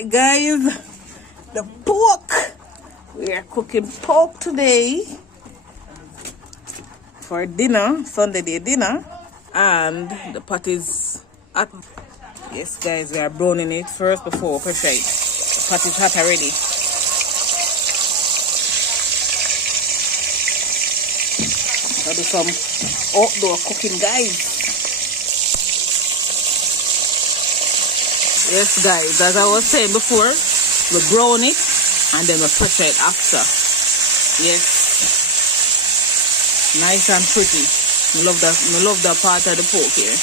Alright guys, the pork. We are cooking pork today for dinner, Sunday day dinner. And the pot is hot. Yes guys, we are browning it first before we pressure it. The pot is hot already. I'll do some outdoor cooking guys. Yes guys, as I was saying before, we brown it and then we pressure it after. Yes, nice and pretty. I love that part of the pork here.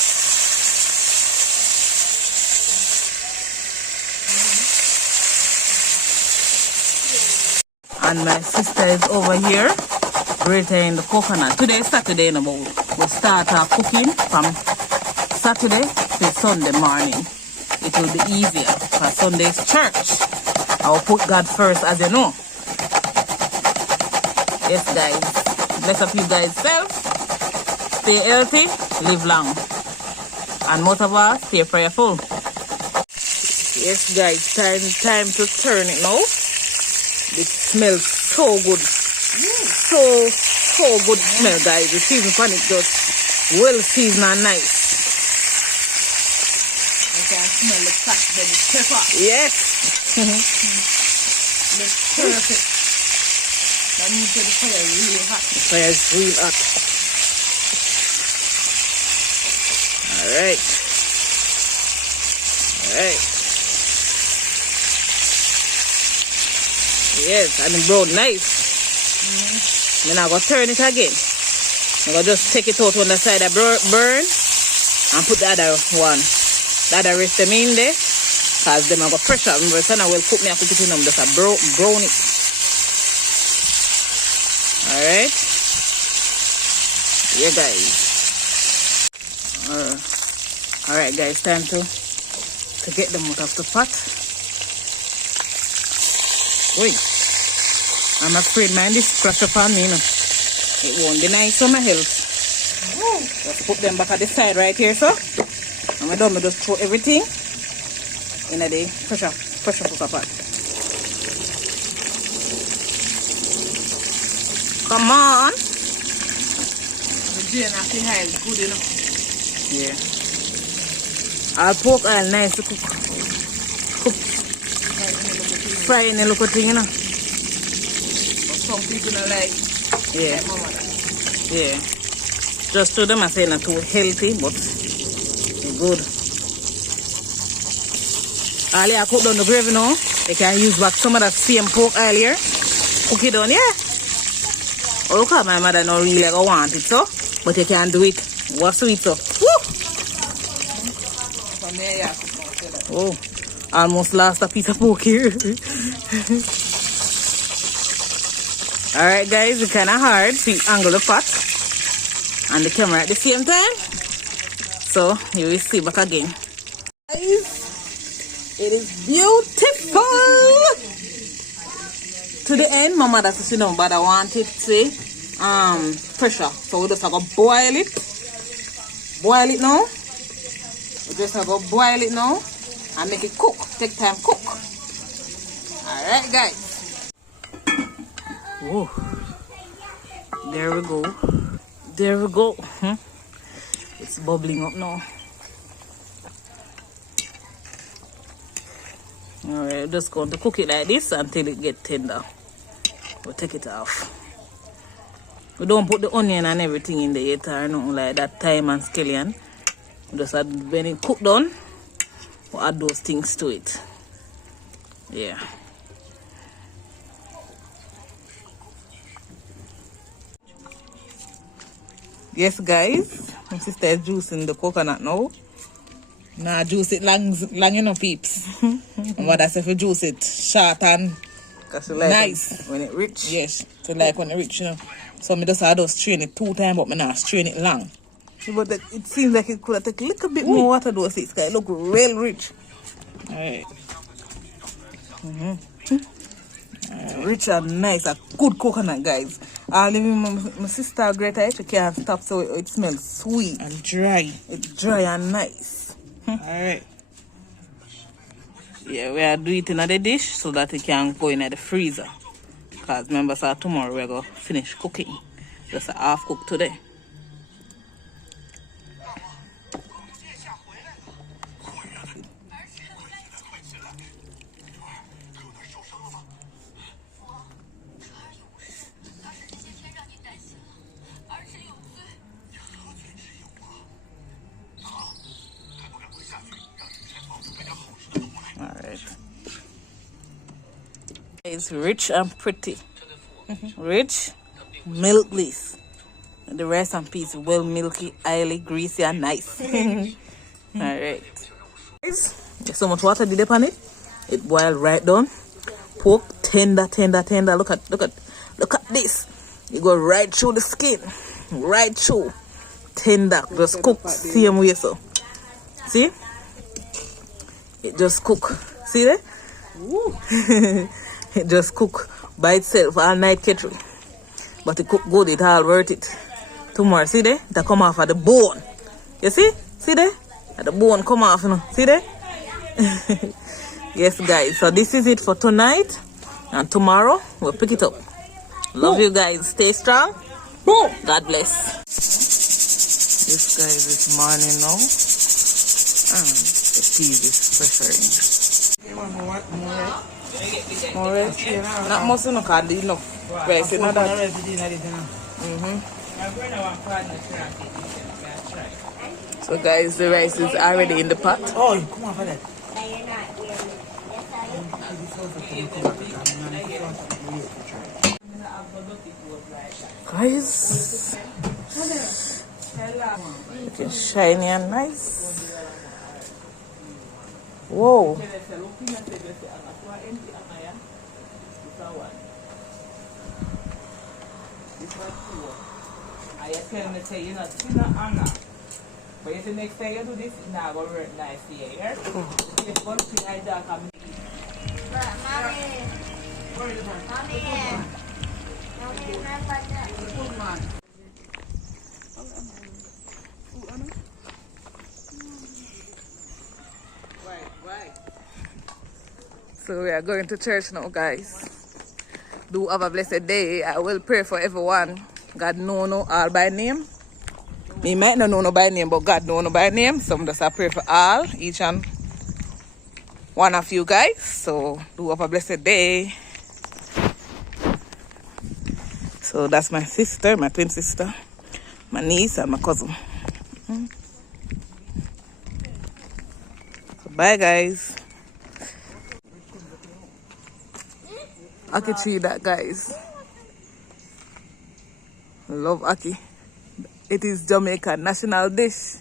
And my sister is over here grating the coconut. Today is Saturday, no, but we start our cooking from Saturday to Sunday morning. It will be easier for Sunday's church. I will put God first, as you know. Yes, guys. Bless up you guys self. Stay healthy, live long. And most of all, stay prayerful. Yes, guys. Time to turn it now. It smells so good. So good smell, guys. The season for it just well seasoned and nice. Smell the fat baby pepper. Yes. Looks perfect. That means that the fire is really hot. The fire is real hot. Alright. Yes, and the brown nice. Then I'm going to turn it again. I'm going to just take it out on the side of burn and put the other one. That I rest them in there, cause them I got pressure. Remember, son, I will cook me and cook it in them. Just a brown it. All right, yeah, guys. All right, guys. Time to get them out of the pot. Wait, I'm afraid, man. This crush up on me, you know. It won't be nice for my health. Just put them back at the side right here, so. And I'm done, I just throw everything in the pressure cooker pot. Come on. The drain of the hair is good enough. Yeah. I'll pork oil nice to cook. Fry in the little thing, you know. But some people don't like. Yeah. Like mama that. Yeah. Just to them I say not too healthy, but good. All I cook down the gravy now. They can use back some of that same pork earlier. Cook it down, yeah. Oh, look at my mother not really like I want it, so. But you can do it. What's sweet, so. Woo! Oh, almost lost a piece of pork here. Alright, guys, it's kind of hard to angle the pot and the camera at the same time. So, you will see back again. Guys, it is beautiful to the end. My mother says, you know, but I want it to pressure. So we just have to boil it. Boil it now. We just have to boil it now and make it cook. Take time cook. Alright, guys. Oh, there we go. There we go. It's bubbling up now. Alright, just going to cook it like this until it gets tender. We'll take it off. We don't put the onion and everything in the yet or nothing like that, thyme and scallion. We just add, when it cooked done, we'll add those things to it. Yeah. Yes, guys. My sister is juicing the coconut now. Nah, juice it long enough, peeps. And what I say, if you juice it short and like nice when it rich. Yes, so like when it rich, you know. So I just strain it 2 times, but I not strain it long. But it seems like it could take a little bit more water, though. See, it look real rich. Alright. Rich and nice, a good coconut, guys. My sister grater, she can't stop, so it smells sweet and dry. It's dry and nice. Alright. Yeah, we are doing it in the dish so that it can go in the freezer. Because remember, so tomorrow we're going to finish cooking. Just a half cook today. Alright. It's rich and pretty. Rich, milkless. And the rice and peas well milky, oily, greasy and nice. Alright. There's so much water did on it. It boiled right down. Pork tender. Look at this. You go right through the skin. Right through. Tender. Just cook same way so. See? It just cook. See that? It just cook by itself all night ketchup. But it cook good, it all worth it. Tomorrow, see there? That come off of the bone. You see? See there? The bone come off, you know. See there? Yes, guys. So this is it for tonight. And tomorrow, we'll pick it up. Love you guys. Stay strong. God bless. This guys is morning now. The peas is pressuring. You want more rice? More rice? Not much enough, because enough rice. You know that? So guys, the rice is already in the pot. Oh, come on for that. Guys, looking shiny and nice. Whoa. But if the next time you do this, it's not going to work nice here. Yeah? If one thing I do, I'm So we are going to church now, guys. Do have a blessed day. I will pray for everyone. God know all by name. Me might not know no by name, but God know no by name. So I'm just a pray for all, each and one of you guys. So do have a blessed day. So that's my sister, my twin sister, my niece and my cousin. So bye guys. Aki tree that, guys. Love Aki. It is Jamaican national dish.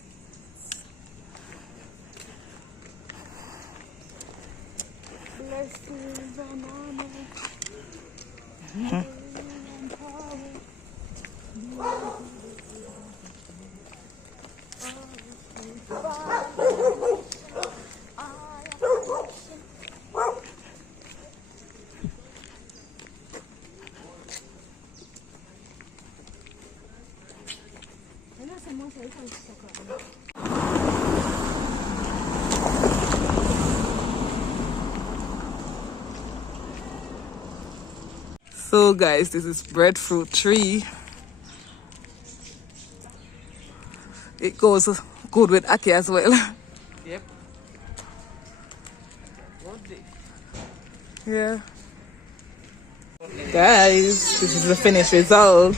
So guys, this is breadfruit tree. It goes good with Aki as well. Yep. Yeah. Guys, this is the finished result.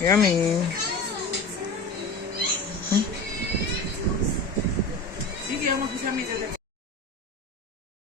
Yummy.